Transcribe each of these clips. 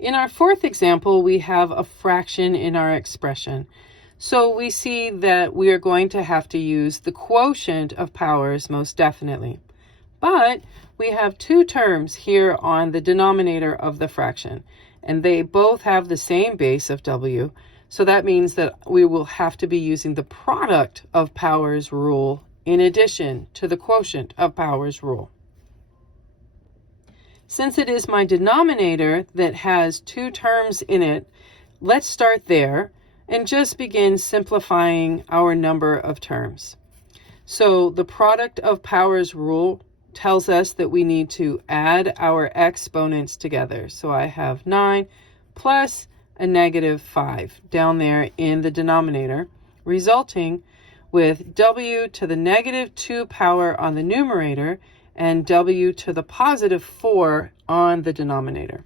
In our fourth example, we have a fraction in our expression. So we see that we are going to have to use the quotient of powers most definitely. But we have two terms here on the denominator of the fraction, and they both have the same base of w. So that means that we will have to be using the product of powers rule in addition to the quotient of powers rule. Since it is my denominator that has two terms in it, let's start there and just begin simplifying our number of terms. So the product of powers rule tells us that we need to add our exponents together. So I have 9 plus a negative 5 down there in the denominator, resulting with w to the negative 2 power on the numerator and w to the positive 4 on the denominator.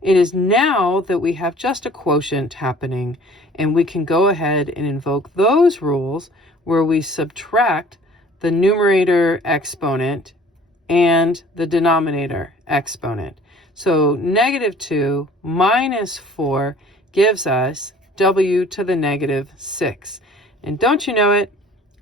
It is now that we have just a quotient happening, and we can go ahead and invoke those rules where we subtract the numerator exponent and the denominator exponent. So negative 2 minus 4 gives us w to the negative 6. And don't you know it?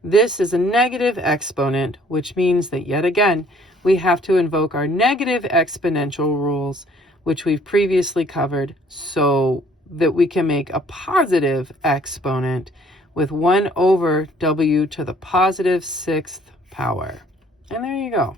This is a negative exponent, which means that yet again, we have to invoke our negative exponential rules, which we've previously covered, so that we can make a positive exponent with 1 over w to the positive 6th power. And there you go.